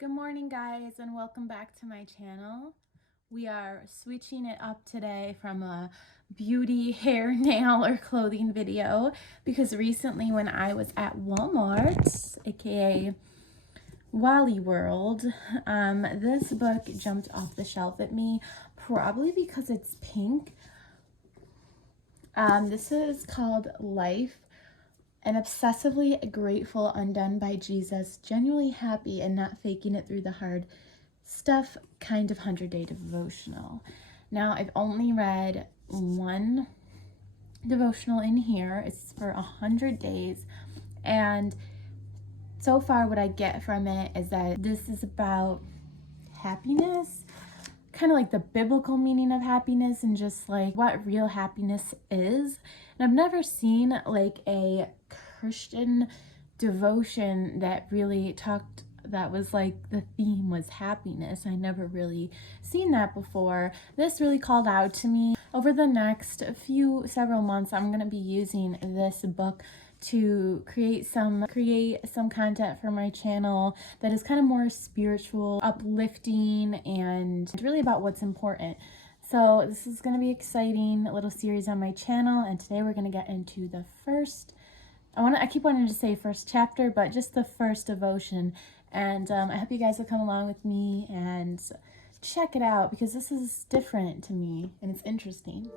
Good morning, guys, and welcome back to my channel. We are switching it up today from a beauty, hair, nail, or clothing video because recently when I was at Walmart, aka Wally World, this book jumped off the shelf at me, probably because it's pink. This is called Life. An obsessively grateful, undone by Jesus, genuinely happy and not faking it through the hard stuff kind of 100-day devotional. Now, I've only read one devotional in here. It's for 100 days. And so far what I get from it is that this is about happiness, kind of like the biblical meaning of happiness and just like what real happiness is. And I've never seen like a Christian devotion that really that was like the theme was happiness. I never really seen that before. This really called out to me. Over the next several months, I'm going to be using this book to create some content for my channel that is kind of more spiritual, uplifting, and really about what's important. So this is going to be exciting, a little series on my channel, and today we're going to get into the first, I keep wanting to say first chapter, but just the first devotion. And I hope you guys will come along with me and check it out because this is different to me and it's interesting.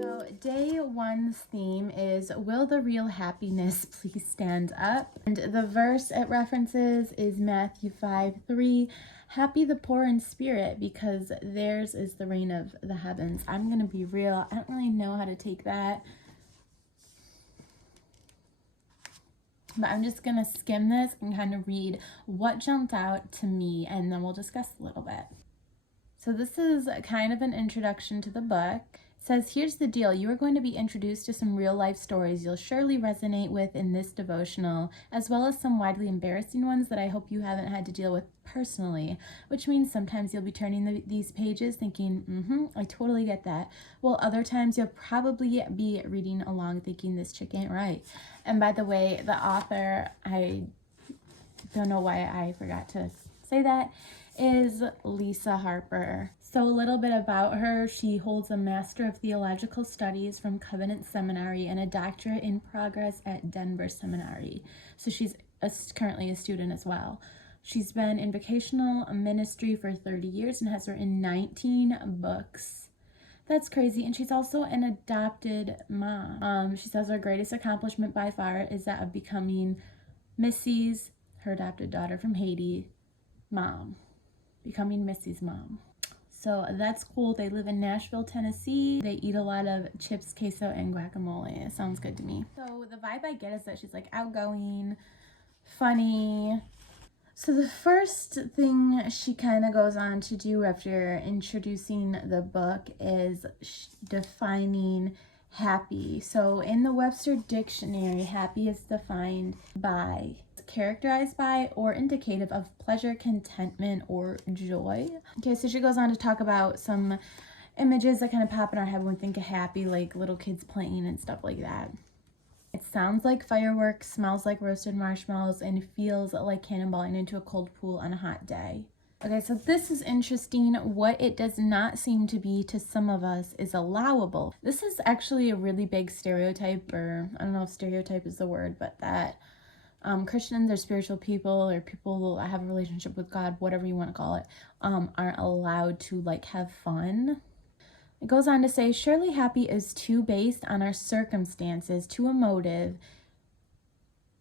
So day one's theme is, will the real happiness please stand up? And the verse it references is Matthew 5:3. Happy the poor in spirit, because theirs is the reign of the heavens. I'm going to be real. I don't really know how to take that. But I'm just going to skim this and kind of read what jumped out to me, and then we'll discuss a little bit. So this is kind of an introduction to the book. It says, here's the deal. You are going to be introduced to some real life stories you'll surely resonate with in this devotional, as well as some widely embarrassing ones that I hope you haven't had to deal with personally, which means sometimes you'll be turning these pages thinking, I totally get that. Well, other times you'll probably be reading along thinking this chick ain't right. And by the way, the author, I don't know why I forgot to say that, is Lisa Harper. So a little bit about her. She holds a Master of Theological Studies from Covenant Seminary and a doctorate in progress at Denver Seminary. So she's currently a student as well. She's been in vocational ministry for 30 years and has written 19 books. That's crazy. And she's also an adopted mom. She says her greatest accomplishment by far is that of becoming Missy's, her adopted daughter from Haiti, mom. Becoming Missy's mom. So that's cool. They live in Nashville, Tennessee. They eat a lot of chips, queso, and guacamole. It sounds good to me. So the vibe I get is that she's like outgoing, funny. So the first thing she kind of goes on to do after introducing the book is defining happy. So in the Webster Dictionary, happy is defined by, characterized by, or indicative of pleasure, contentment, or joy. Okay, so she goes on to talk about some images that kind of pop in our head when we think of happy, like little kids playing and stuff like that. It sounds like fireworks, smells like roasted marshmallows, and feels like cannonballing into a cold pool on a hot day. Okay, so this is interesting. What it does not seem to be to some of us is allowable. This is actually a really big stereotype, or I don't know if stereotype is the word, but that Christians or spiritual people or people that have a relationship with God, whatever you want to call it, aren't allowed to like have fun. It goes on to say, surely happy is too based on our circumstances, too emotive,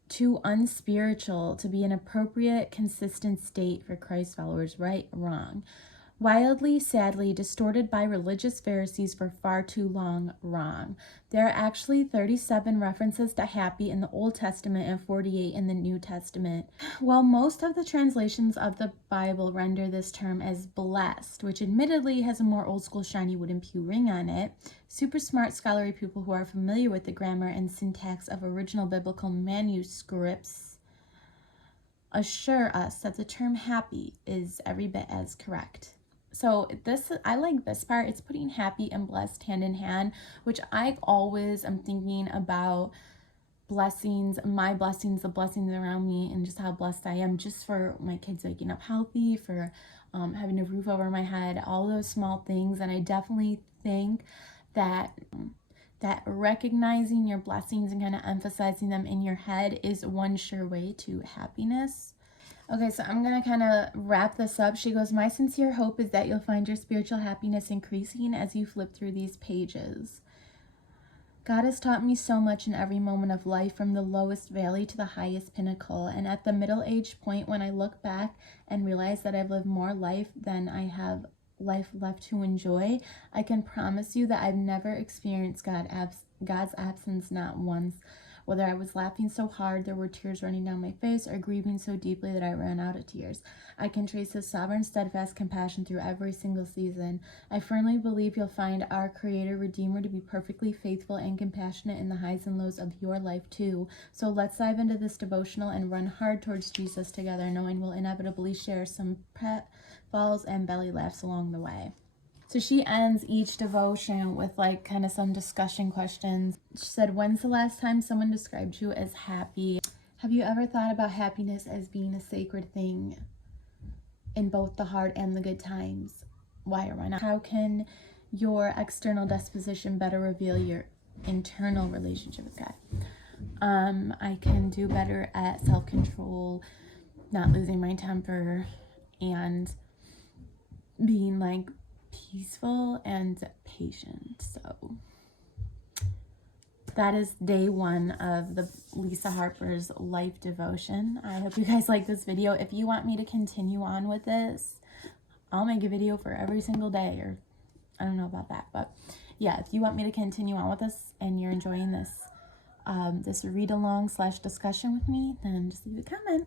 too unspiritual to be an appropriate, consistent state for Christ followers. Right? Wrong. Wildly, sadly, distorted by religious Pharisees for far too long. Wrong. There are actually 37 references to happy in the Old Testament and 48 in the New Testament. While most of the translations of the Bible render this term as blessed, which admittedly has a more old school shiny wooden pew ring on it, super smart scholarly people who are familiar with the grammar and syntax of original biblical manuscripts assure us that the term happy is every bit as correct. So I like this part. It's putting happy and blessed hand in hand, which I always am thinking about blessings, my blessings, the blessings around me, and just how blessed I am just for my kids waking up healthy, for having a roof over my head, all those small things. And I definitely think that recognizing your blessings and kind of emphasizing them in your head is one sure way to happiness. Okay, so I'm going to kind of wrap this up. She goes, my sincere hope is that you'll find your spiritual happiness increasing as you flip through these pages. God has taught me so much in every moment of life, from the lowest valley to the highest pinnacle. And at the middle-aged point, when I look back and realize that I've lived more life than I have life left to enjoy, I can promise you that I've never experienced God's absence, not once. Whether I was laughing so hard there were tears running down my face, or grieving so deeply that I ran out of tears, I can trace His sovereign, steadfast compassion through every single season. I firmly believe you'll find our Creator, Redeemer, to be perfectly faithful and compassionate in the highs and lows of your life too. So let's dive into this devotional and run hard towards Jesus together, knowing we'll inevitably share some falls and belly laughs along the way. So she ends each devotion with like kind of some discussion questions. She said, when's the last time someone described you as happy? Have you ever thought about happiness as being a sacred thing in both the hard and the good times? Why or why not? How can your external disposition better reveal your internal relationship with God? I can do better at self-control, not losing my temper, and being like peaceful and patient. So that is day 1 of the Lisa Harper's life devotion. I hope you guys like this video. If you want me to continue on with this, I'll make a video for every single day, or I don't know about that, but yeah, if you want me to continue on with this and you're enjoying this this read along / discussion with me, then just leave a comment.